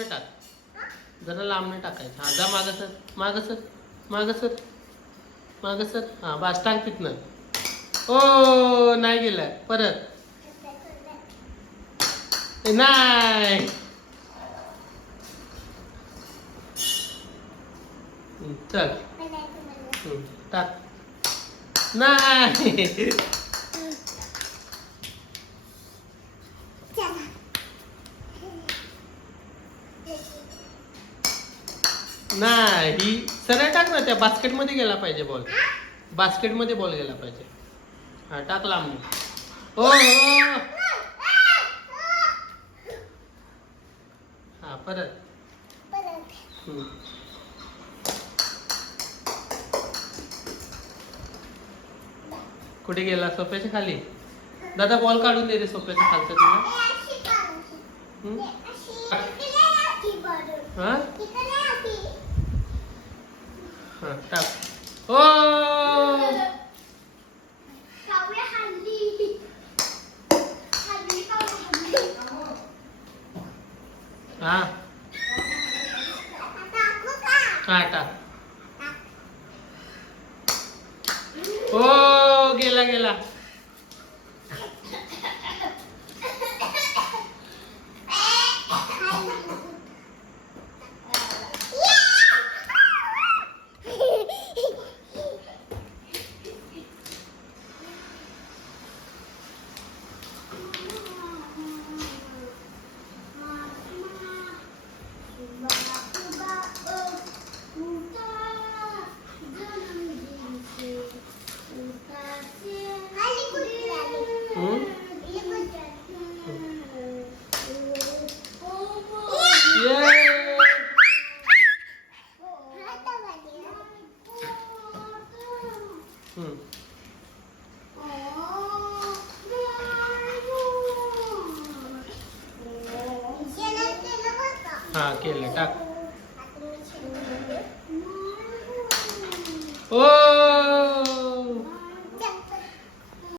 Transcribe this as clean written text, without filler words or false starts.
लांबनं टाक, जरा लांबनं टाकायचं. हा जा मागं सर, मागं सर, मागं सर, मागं सर. हा बस टाक तिथनं. ओ नाही गेलं, परत नाही. चल टाक. नाही. नाही सरळ टाक ना, त्या बास्केटमध्ये गेला पाहिजे बॉल. बास्केटमध्ये बॉल गेला पाहिजे. हा टाक लांब. हो हो. हा परत. कुठे गेला? सोफ्याच्या खाली. दादा बॉल काढून दे रे सोफ्याच्या खालचा तुला. हा हा टाक. ओ हा हा टाक. ओ गेला गेला. हा केलं टाक. ओ